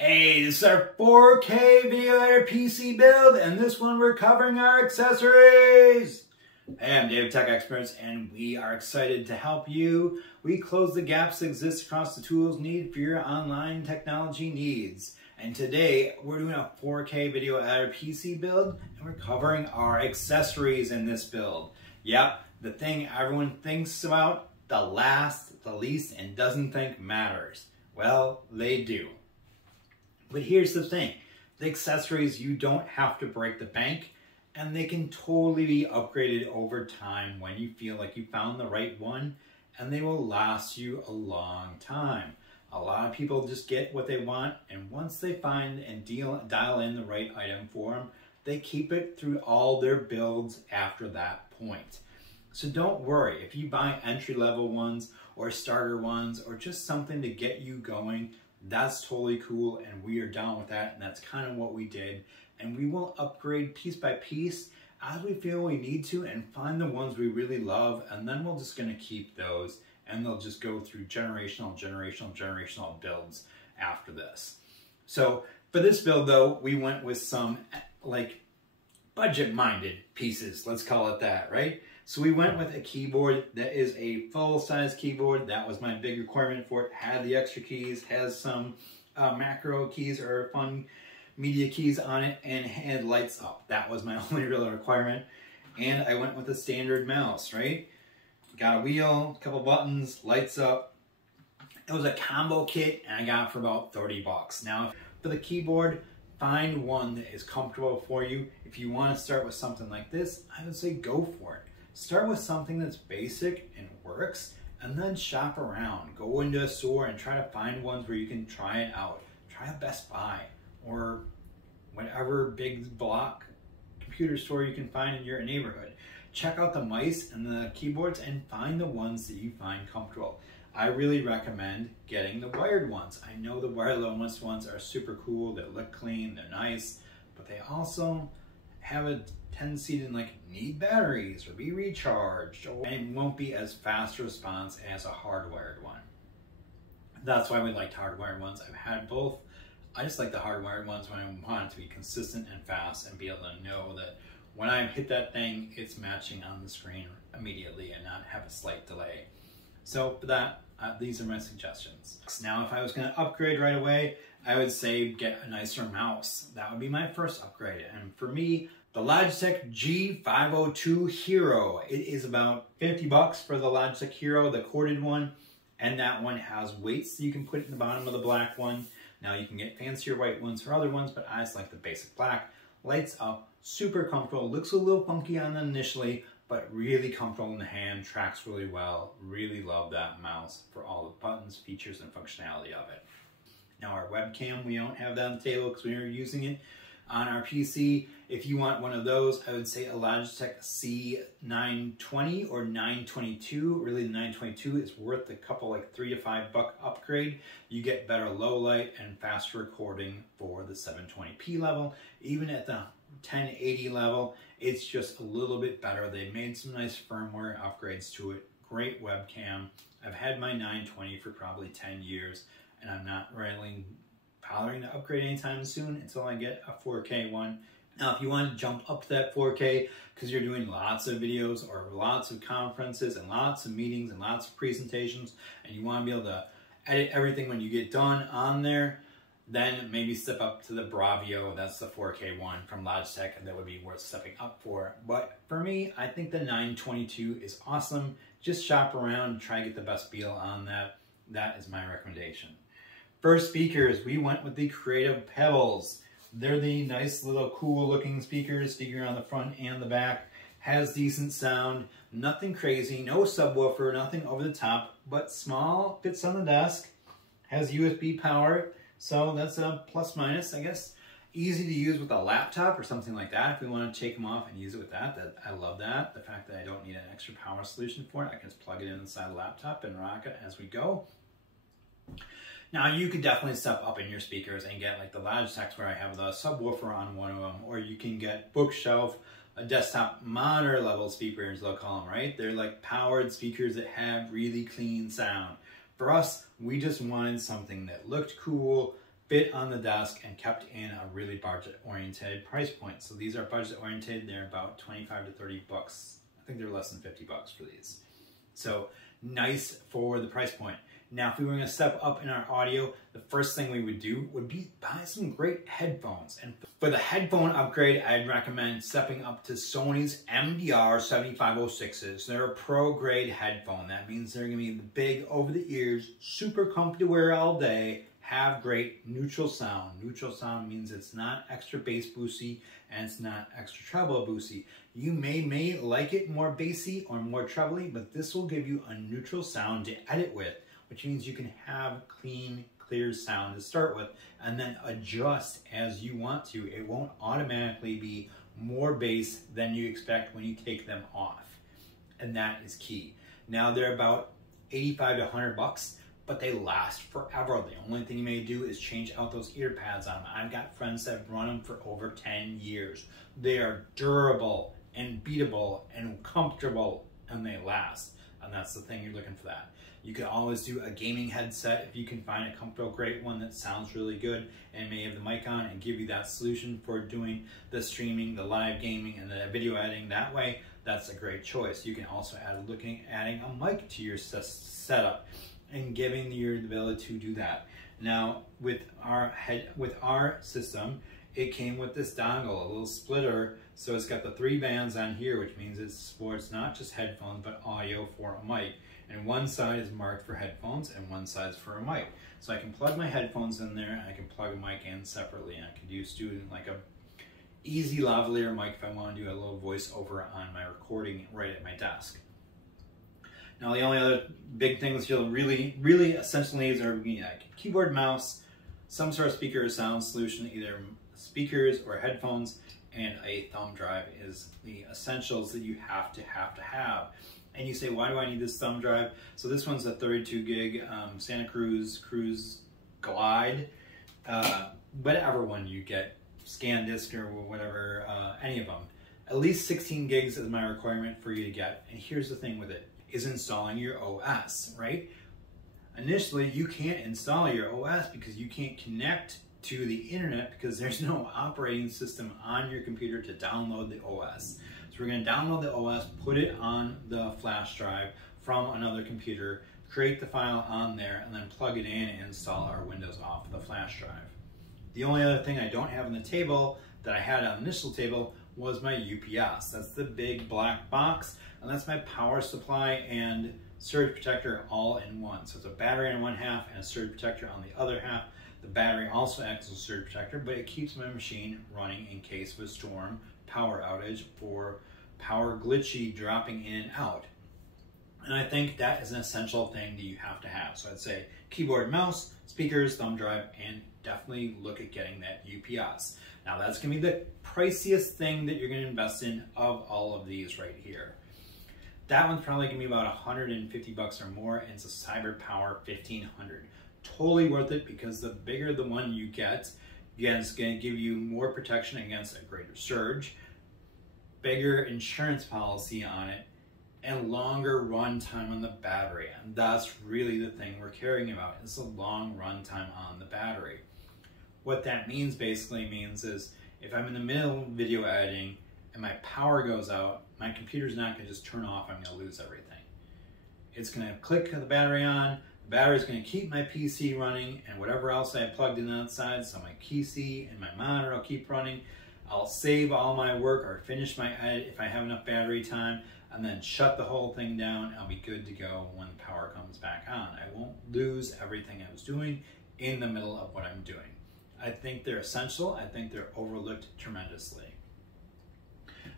Hey, this is our 4K video editor PC build, and this one we're covering our accessories. Hey, I'm David Tech Experts, and we are excited to help you. We close the gaps that exist across the tools needed for your online technology needs. And today, we're doing a 4K video editor PC build, and we're covering our accessories in this build. Yep, the thing everyone thinks about, the last, the least, and doesn't think matters. Well, they do. But here's the thing, the accessories, you don't have to break the bank, and they can totally be upgraded over time when you feel like you found the right one, and they will last you a long time. A lot of people just get what they want, and once they find and dial in the right item for them, they keep it through all their builds after that point. So don't worry, if you buy entry-level ones or starter ones or just something to get you going, that's totally cool, and we are down with that, and that's kind of what we did. And we will upgrade piece by piece as we feel we need to and find the ones we really love, and then we're just going to keep those, and they'll just go through generational builds after this. So for this build though, we went with some like budget-minded pieces, let's call it that, right? So we went with a keyboard that is a full-size keyboard. That was my big requirement for it. Had the extra keys, has some macro keys or fun media keys on it, and had lights up. That was my only real requirement. And I went with a standard mouse, right? Got a wheel, a couple buttons, lights up. It was a combo kit, and I got it for about 30 bucks. Now, for the keyboard, find one that is comfortable for you. If you want to start with something like this, I would say go for it. Start with something that's basic and works, and then shop around. Go into a store and try to find ones where you can try it out. Try a Best Buy or whatever big block computer store you can find in your neighborhood. Check out the mice and the keyboards and find the ones that you find comfortable. I really recommend getting the wired ones. I know the wireless ones are super cool, they look clean, they're nice, but they also have a tendency to need batteries or be recharged, and it won't be as fast a response as a hardwired one. That's why we liked hardwired ones. I've had both. I just like the hardwired ones when I want it to be consistent and fast and be able to know that when I hit that thing, it's matching on the screen immediately and not have a slight delay. So for that, these are my suggestions. Now, if I was going to upgrade right away, I would say get a nicer mouse. That would be my first upgrade. And for me, the Logitech G502 Hero. It is about 50 bucks for the Logitech Hero, the corded one. And that one has weights that you can put in the bottom of the black one. Now you can get fancier white ones for other ones, but I just like the basic black. Lights up, super comfortable. Looks a little funky on them initially, but really comfortable in the hand, tracks really well. Really love that mouse for all the buttons, features, and functionality of it. Now our webcam, we don't have that on the table because we are using it on our PC. If you want one of those, I would say a Logitech C920 or 922. Really, the 922 is worth a couple, like $3 to $5 upgrade. You get better low light and faster recording for the 720p level. Even at the 1080 level, it's just a little bit better. They made some nice firmware upgrades to it. Great webcam. I've had my 920 for probably 10 years, and I'm not really bothering to upgrade anytime soon until I get a 4K one. Now, if you want to jump up to that 4K because you're doing lots of videos or lots of conferences and lots of meetings and lots of presentations, and you want to be able to edit everything when you get done on there, then maybe step up to the Bravio. That's the 4K one from Logitech, and that would be worth stepping up for. But for me, I think the 922 is awesome. Just shop around and try to get the best deal on that. That is my recommendation. For speakers, we went with the Creative Pebbles. They're the nice little cool looking speakers, speaker on the front and the back. Has decent sound, nothing crazy, no subwoofer, nothing over the top, but small, fits on the desk, has USB power, so that's a plus minus, I guess. Easy to use with a laptop or something like that if we want to take them off and use it with that. I love that. The fact that I don't need an extra power solution for it. I can just plug it in inside the laptop and rock it as we go. Now, you could definitely step up in your speakers and get like the Logitechs where I have the subwoofer on one of them, or you can get bookshelf, a desktop monitor level speakers, they'll call them, right? They're like powered speakers that have really clean sound. For us, we just wanted something that looked cool, fit on the desk and kept in a really budget-oriented price point. So these are budget-oriented. They're about 25 to 30 bucks. I think they're less than 50 bucks for these. So nice for the price point. Now, if we were going to step up in our audio, the first thing we would do would be buy some great headphones. And for the headphone upgrade, I'd recommend stepping up to Sony's MDR 7506s. They're a pro-grade headphone. That means they're going to be the big over-the-ears, super comfy to wear all day, have great neutral sound. Neutral sound means it's not extra bass boosty and it's not extra treble boosty. You may like it more bassy or more trebly, but this will give you a neutral sound to edit with, which means you can have clean, clear sound to start with and then adjust as you want to. It won't automatically be more bass than you expect when you take them off. And that is key. Now they're about 85 to 100 bucks, but they last forever. The only thing you may do is change out those ear pads on them. I've got friends that have run them for over 10 years. They are durable and beatable and comfortable, and they last. And that's the thing, you're looking for that. You can always do a gaming headset if you can find a comfortable, great one that sounds really good and may have the mic on and give you that solution for doing the streaming, the live gaming, and the video editing that way. That's a great choice. You can also adding a mic to your setup and giving you the ability to do that. Now, with our system, it came with this dongle, a little splitter. So it's got the 3 bands on here, which means it supports not just headphones, but audio for a mic. And one side is marked for headphones and one side is for a mic. So I can plug my headphones in there and I can plug a mic in separately. And I can do like a easy lavalier mic if I want to do a little voiceover on my recording right at my desk. Now the only other big things you'll really essential needs are like keyboard, mouse, some sort of speaker or sound solution, either speakers or headphones, and a thumb drive is the essentials that you have to have. And you say, why do I need this thumb drive? So this one's a 32 gig Santa Cruz Glide, whatever one you get, SanDisk or whatever, any of them. At least 16 gigs is my requirement for you to get. And here's the thing with it, is installing your OS, right? Initially, you can't install your OS because you can't connect to the internet because there's no operating system on your computer to download the OS. So we're going to download the OS, put it on the flash drive from another computer, create the file on there, and then plug it in and install our Windows off the flash drive. The only other thing I don't have on the table that I had on the initial table was my UPS. That's the big black box, and that's my power supply and surge protector all in one. So it's a battery on one half and a surge protector on the other half. The battery also acts as a surge protector, but it keeps my machine running in case of a storm, power outage, or power glitchy dropping in and out. And I think that is an essential thing that you have to have. So I'd say keyboard, mouse, speakers, thumb drive, and definitely look at getting that UPS. Now that's going to be the priciest thing that you're going to invest in of all of these right here. That one's probably going to be about 150 bucks or more, and it's a CyberPower 1500. Totally worth it because the bigger the one you get, again, it's going to give you more protection against a greater surge, bigger insurance policy on it, and longer run time on the battery. And that's really the thing we're caring about, is the long run time on the battery. What that means is if I'm in the middle of video editing and my power goes out, my computer's not going to just turn off, I'm going to lose everything. It's going to click the battery on, the battery's going to keep my PC running and whatever else I plugged in outside, so my PC and my monitor will keep running. I'll save all my work or finish my edit if I have enough battery time, and then shut the whole thing down. I'll be good to go when the power comes back on. I won't lose everything I was doing in the middle of what I'm doing. I think they're essential. I think they're overlooked tremendously.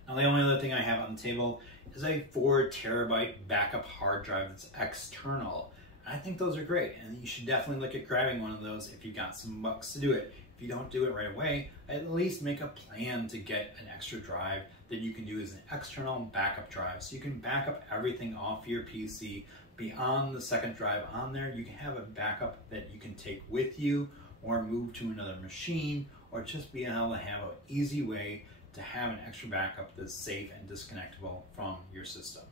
Now the only other thing I have on the table is a 4 terabyte backup hard drive that's external. I think those are great, and you should definitely look at grabbing one of those if you've got some bucks to do it. If you don't do it right away, at least make a plan to get an extra drive that you can do as an external backup drive. So you can back up everything off your PC beyond the second drive on there. You can have a backup that you can take with you or move to another machine, or just be able to have an easy way to have an extra backup that's safe and disconnectable from your system.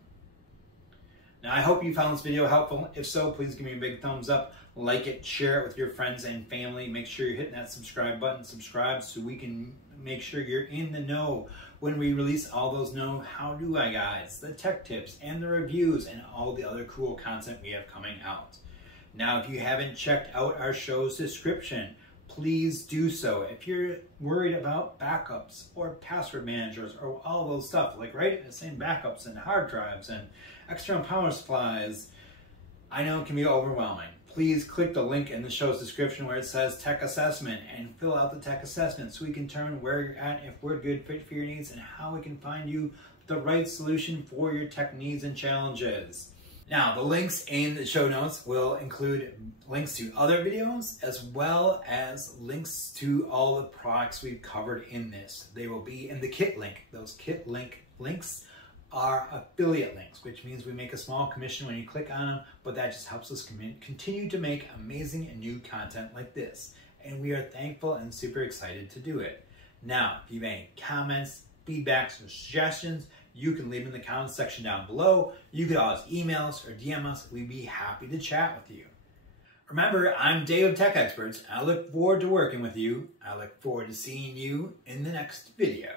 Now, I hope you found this video helpful. If so, please give me a big thumbs up, like it, share it with your friends and family. Make sure you're hitting that subscribe button, subscribe so we can make sure you're in the know when we release all those how do I guides, the tech tips and the reviews and all the other cool content we have coming out. Now, if you haven't checked out our show's description, please do so. If you're worried about backups or password managers or all those stuff, like saying backups and hard drives and external power supplies, I know it can be overwhelming. Please click the link in the show's description where it says Tech Assessment and fill out the Tech Assessment so we can determine where you're at, if we're a good fit for your needs, and how we can find you the right solution for your tech needs and challenges. Now, the links in the show notes will include links to other videos as well as links to all the products we've covered in this. They will be in the kit link. Those kit links are affiliate links, which means we make a small commission when you click on them, but that just helps us continue to make amazing and new content like this. And we are thankful and super excited to do it. Now, if you have any comments, feedbacks, or suggestions, you can leave them in the comments section down below. You can always email us or DM us. We'd be happy to chat with you. Remember, I'm Dave of Tech Experts. I look forward to working with you. I look forward to seeing you in the next video.